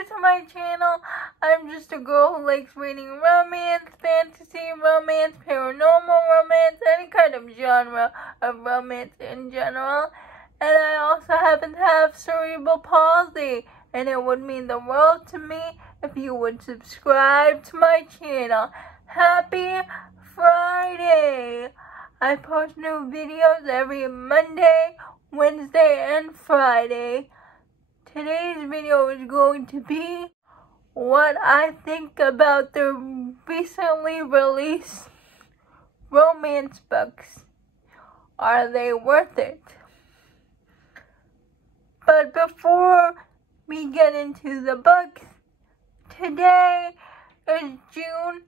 new to my channel, I'm just a girl who likes reading romance, fantasy, romance, paranormal romance, any kind of genre of romance in general. And I also happen to have cerebral palsy, and it would mean the world to me if you would subscribe to my channel. Happy Friday! I post new videos every Monday, Wednesday, and Friday. Today's video is going to be what I think about the recently released romance books. Are they worth it? But before we get into the books, today is June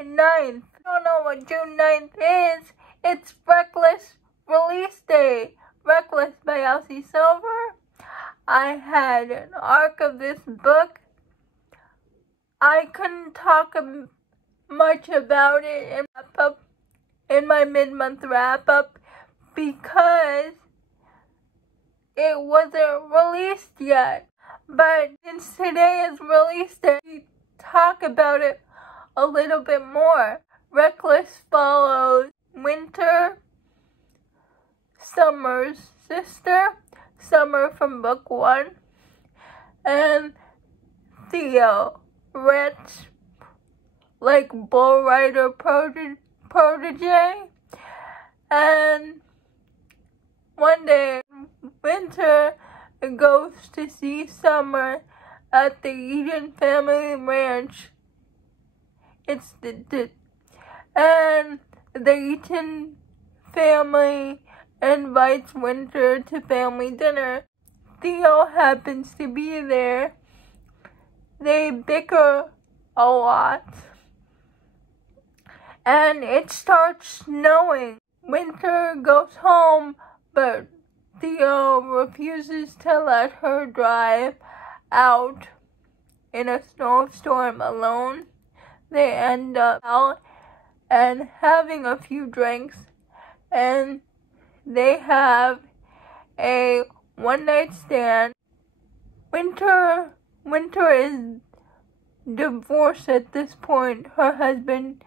9th. I don't know what June 9th is. It's Reckless release day. Reckless by Elsie Silver. I had an arc of this book. I couldn't talk much about it in my mid-month wrap-up because it wasn't released yet. But since today is release day, we talk about it a little bit more. Reckless follows Winter, Summer's sister, Summer from book 1, and Theo, Rhett's bull rider protege. And one day, Winter goes to see Summer at the Eden family ranch. And the Eden family invites Winter to family dinner. Theo happens to be there. They bicker a lot. And it starts snowing. Winter goes home, but Theo refuses to let her drive out in a snowstorm alone. They end up out and having a few drinks, and they have a one-night stand. Winter is divorced at this point. Her husband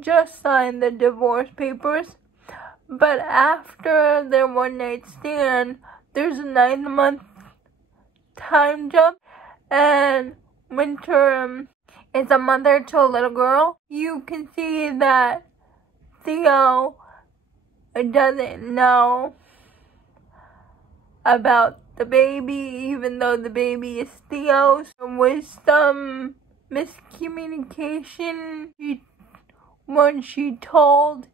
just signed the divorce papers. But after their one-night stand, there's a 9-month time jump, and Winter is a mother to a little girl. You can see that Theo doesn't know about the baby, even though the baby is Theo's. There was some miscommunication when she told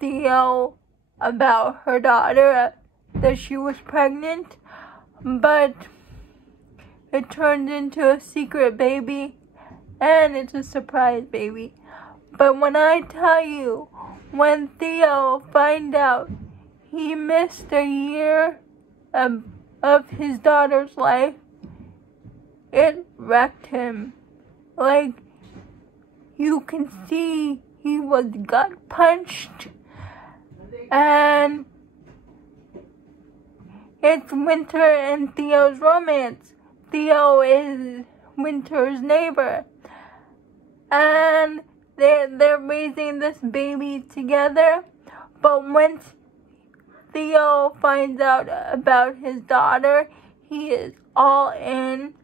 Theo about her daughter, that she was pregnant, but it turned into a secret baby, and it's a surprise baby. But when I tell you, when Theo found out he missed a year of his daughter's life, it wrecked him. You can see he was gut punched, and it's Winter and Theo's romance. Theo is Winter's neighbor, and they're raising this baby together. But once Theo finds out about his daughter, he is all in,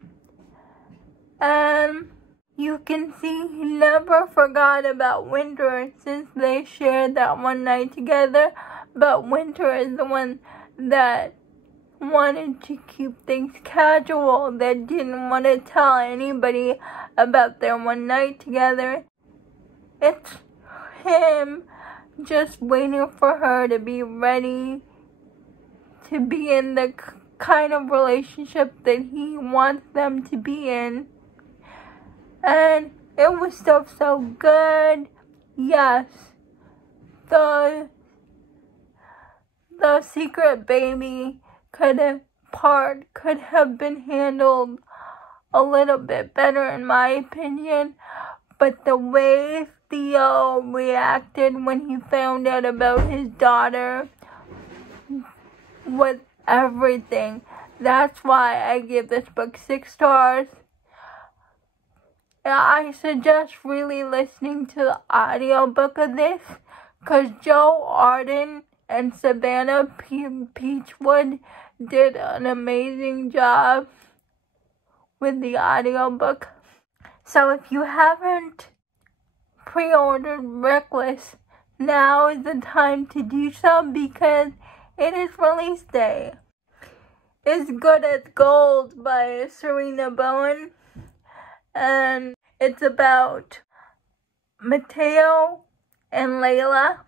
and you can see he never forgot about Winter since they shared that one night together. But Winter is the one that wanted to keep things casual, that didn't want to tell anybody about their one night together. It's him just waiting for her to be ready to be in the kind of relationship that he wants them to be in. And it was still so good. Yes, the secret baby could have been handled a little bit better, in my opinion. But the way Theo reacted when he found out about his daughter was everything. That's why I give this book 6 stars. I suggest really listening to the audiobook of this, because Joe Arden and Savannah Peachwood did an amazing job with the audiobook. So if you haven't pre-ordered Reckless, now is the time to do so, because it is release day. It's Good as Gold by Serena Bowen, and it's about Mateo and Layla,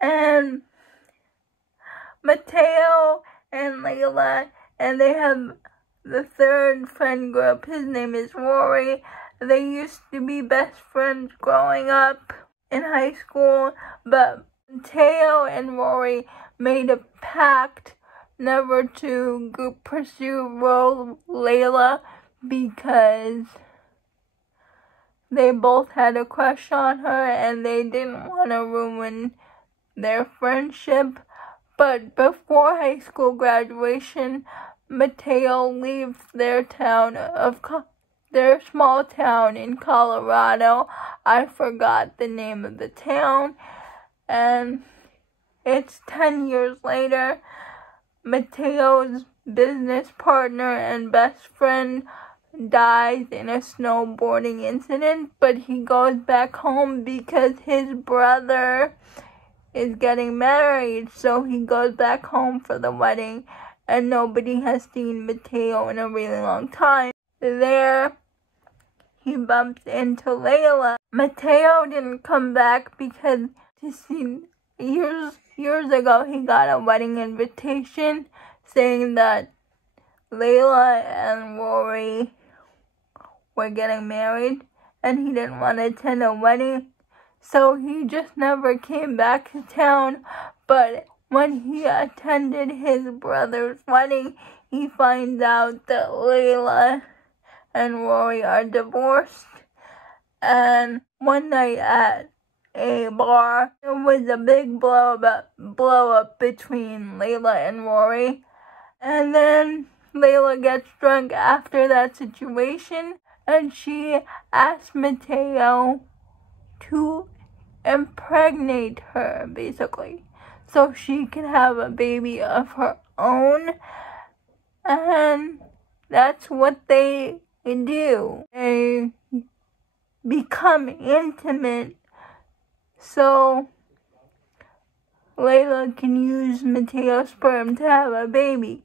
and Mateo and Layla, and they have the third friend group. His name is Rory. They used to be best friends growing up in high school, but Mateo and Rory made a pact never to pursue Layla, because they both had a crush on her and they didn't want to ruin their friendship. But before high school graduation, Mateo leaves their small town in Colorado. I forgot the name of the town. And it's 10 years later. Mateo's business partner and best friend dies in a snowboarding incident, but he goes back home because his brother is getting married, so he goes back home for the wedding, and nobody has seen Mateo in a really long time. There, he bumps into Layla. Mateo didn't come back because years ago he got a wedding invitation saying that Layla and Rory were getting married, and he didn't want to attend a wedding, so he just never came back to town. But when he attended his brother's wedding, he finds out that Layla and Rory are divorced. And one night at a bar, there was a big blow up between Layla and Rory. And then Layla gets drunk after that situation, and she asks Mateo to impregnate her, basically, so she can have a baby of her own. And that's what they do. They become intimate so Layla can use Mateo's sperm to have a baby.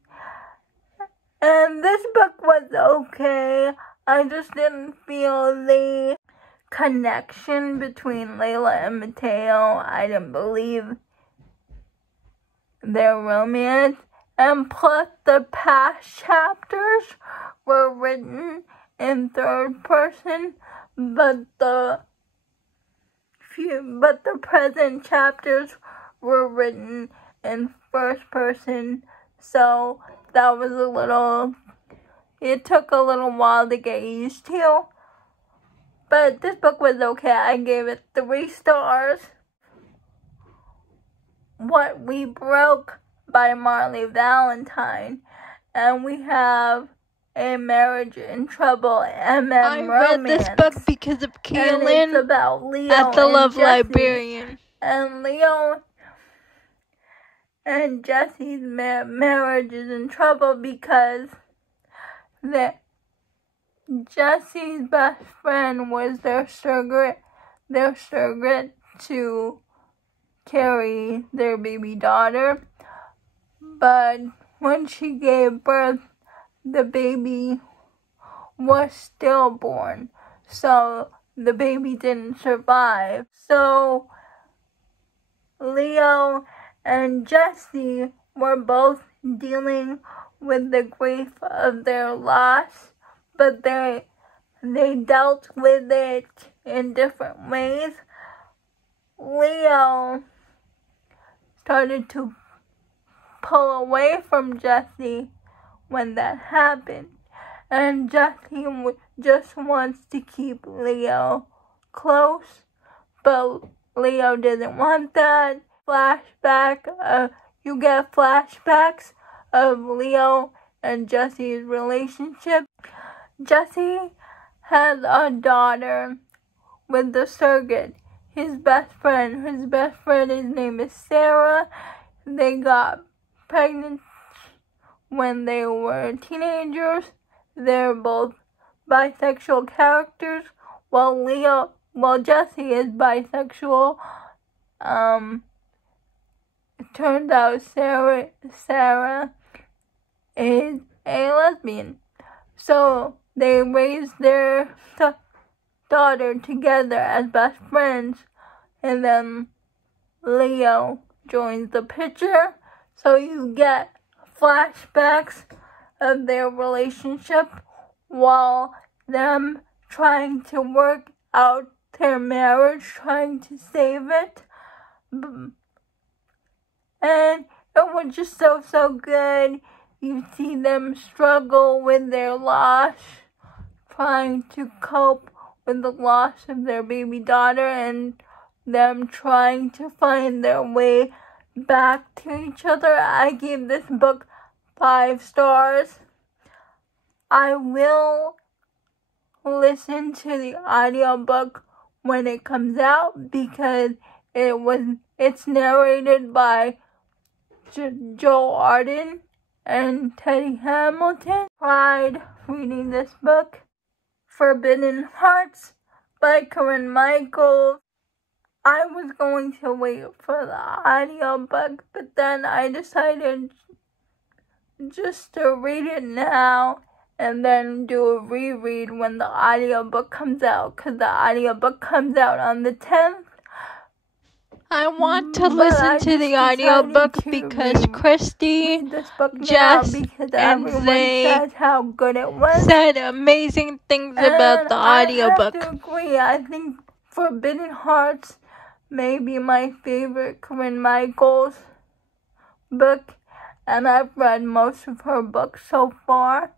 And this book was okay. I just didn't feel the connection between Layla and Mateo. I didn't believe their romance. And plus, the past chapters were written in third person, but the present chapters were written in first person. So that was it took a little while to get used to. But this book was okay. I gave it 3 stars. What We Broke by Marley Valentine. And we have A Marriage in Trouble, romance. I read this book because of Kaylin about Leo at the Love Jesse. Librarian. And Leo and Jesse's marriage is in trouble because Jesse's best friend was their surrogate to carry their baby daughter. But when she gave birth, the baby was stillborn, so the baby didn't survive. So Leo and Jesse were both dealing with the grief of their loss, but they dealt with it in different ways. Leo started to pull away from Jesse when that happened, and Jesse just wants to keep Leo close, but Leo didn't want that. Flashback you get flashbacks of Leo and Jesse's relationship. Jesse has a daughter with the surrogate, his best friend. His best friend, his name is Sarah. They got pregnant when they were teenagers. They're both bisexual characters. While Jesse is bisexual, it turns out Sarah is a lesbian. So they raised their daughter together as best friends, and then Leo joins the picture. So you get flashbacks of their relationship while them trying to work out their marriage, trying to save it. And it was just so good. You see them struggle with their loss, trying to cope with the loss of their baby daughter, and them trying to find their way back to each other. I gave this book 5 stars. I will listen to the audiobook when it comes out because it's narrated by Joe Arden and Teddy Hamilton. Tried reading this book, Forbidden Hearts by Corinne Michaels. I was going to wait for the audiobook, but then I decided just to read it now and then do a reread when the audiobook comes out, because the audiobook comes out on the 10th. I want to listen to the audiobook because Christy, Jess, and Zay said how good it was. Said amazing things about the audiobook. I have to agree. I think Forbidden Hearts may be my favorite Corinne Michaels book, and I've read most of her books so far.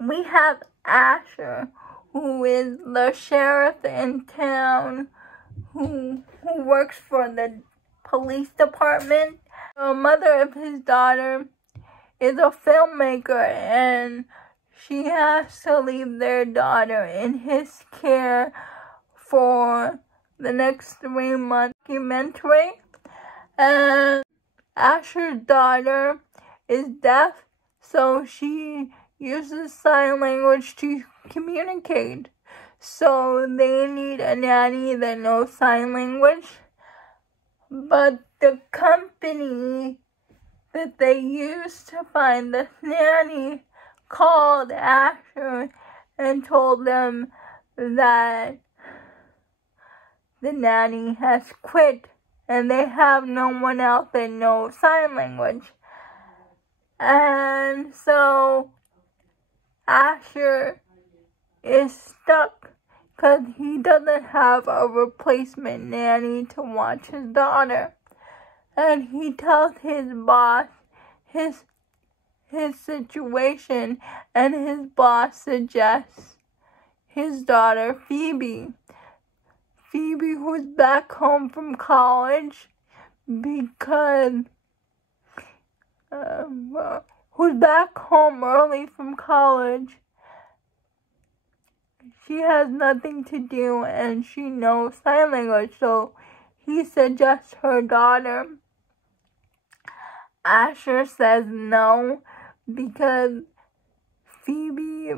We have Asher, who is the sheriff in town, who works for the police department. The mother of his daughter is a filmmaker, and she has to leave their daughter in his care for the next 3 months documentary. And Asher's daughter is deaf, so she uses sign language to communicate. So they need a nanny that knows sign language. But the company that they used to find this nanny called Asher and told them that the nanny has quit and they have no one else that knows sign language. And so Asher is stuck because he doesn't have a replacement nanny to watch his daughter. And he tells his boss his situation, and his boss suggests his daughter Phoebe, who's back home from college because who's back home early from college. She has nothing to do and she knows sign language, so he suggests her daughter. Asher says no because Phoebe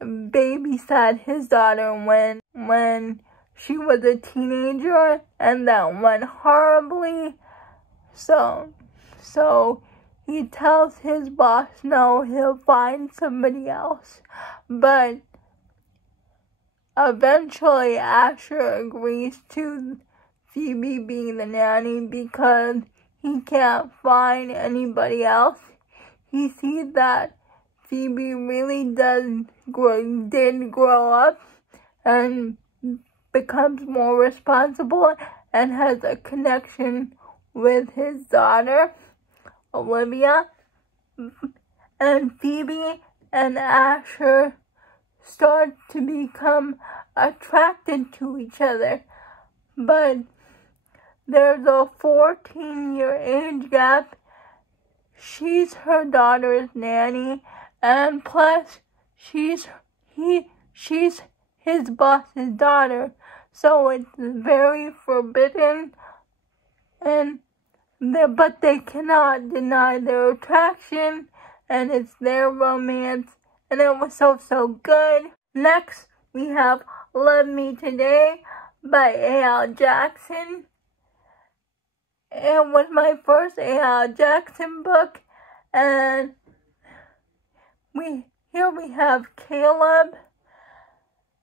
babysat his daughter when she was a teenager, and that went horribly. So he tells his boss no, he'll find somebody else. But eventually Asher agrees to Phoebe being the nanny because he can't find anybody else. He sees that Phoebe really did grow up and becomes more responsible and has a connection with his daughter, Olivia. And Phoebe and Asher start to become attracted to each other. But there's a 14-year age gap. She's her daughter's nanny, and plus she's his boss's daughter, so it's very forbidden, but they cannot deny their attraction, and it's their romance, and it was so good. Next, we have Love Me Today by A.L. Jackson. It was my first A.L. Jackson book, and here we have Caleb,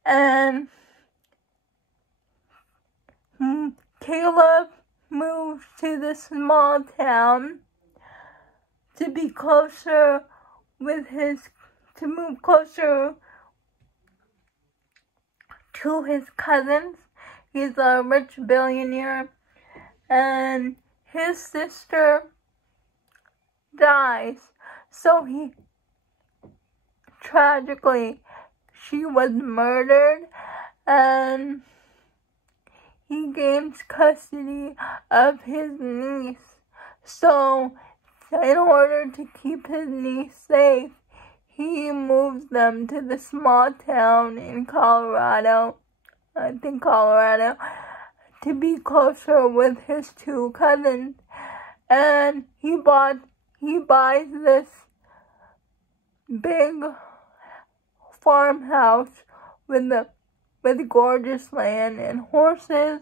and Caleb moved to the small town to be closer to move closer to his cousins. He's a rich billionaire, and his sister dies, so she was murdered, and he gains custody of his niece. So, in order to keep his niece safe, he moves them to the small town in Colorado, to be closer with his two cousins. And he buys this big farmhouse with gorgeous land and horses.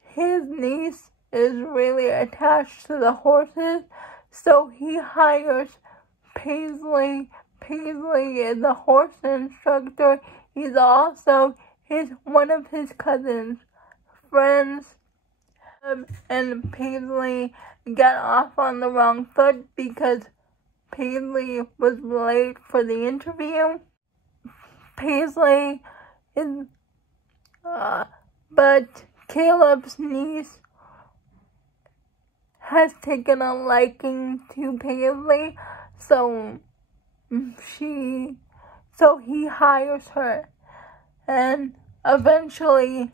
His niece is really attached to the horses, so he hires Paisley. Paisley is a horse instructor. He's also one of his cousins' friends. And Paisley got off on the wrong foot because Paisley was late for the interview. But Caleb's niece has taken a liking to Paisley, so he hires her, and eventually,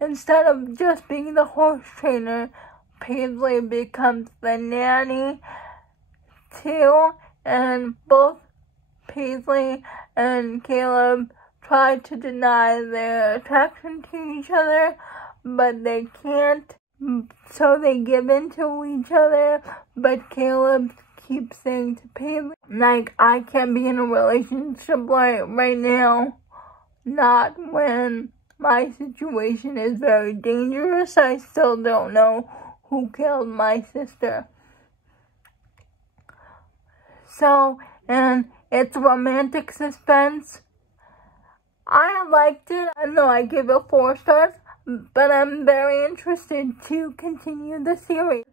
instead of just being the horse trainer, Paisley becomes the nanny too, and both Paisley and Caleb try to deny their attraction to each other, but they can't, so they give in to each other. But Caleb keeps saying to Paisley, like, I can't be in a relationship right now, not when my situation is very dangerous. I still don't know who killed my sister. So, and it's romantic suspense. I liked it. I know I give it 4 stars, but I'm very interested to continue the series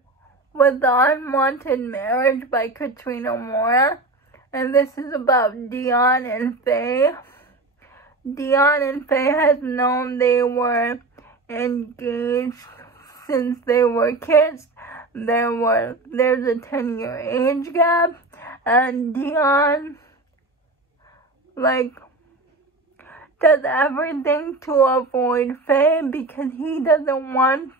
with The Unwanted Marriage by Katrina Mora. And this is about Dion and Faye. Dion and Faye have known they were engaged since they were kids. There's a 10-year age gap, and Dion, does everything to avoid Faye because he doesn't want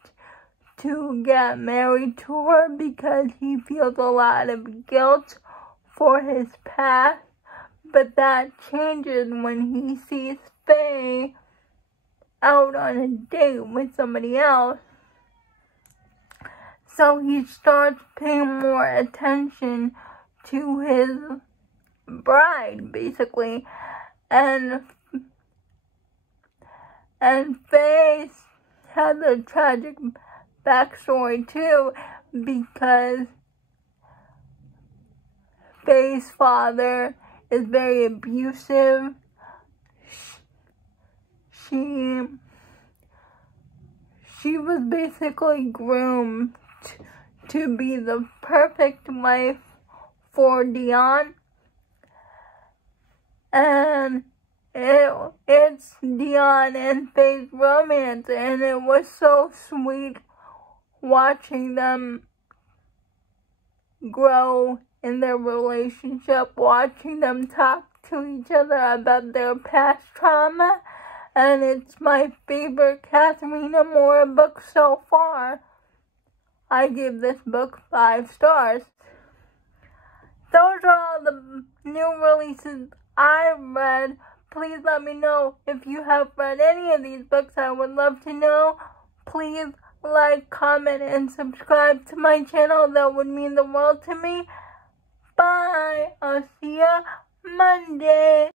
to get married to her because he feels a lot of guilt for his past. But that changes when he sees Faye out on a date with somebody else. So he starts paying more attention to his bride, basically. And Faye has a tragic backstory too, because Faye's father is very abusive. She was basically groomed to be the perfect wife for Dion, and it's Dion and Faye's romance, and it was so sweet watching them grow in their relationship, watching them talk to each other about their past trauma, and it's my favorite Catherine Amora book so far. I give this book 5 stars. Those are all the new releases I've read. Please let me know if you have read any of these books. I would love to know. Please like, comment, and subscribe to my channel. That would mean the world to me. Bye. I'll see ya Monday.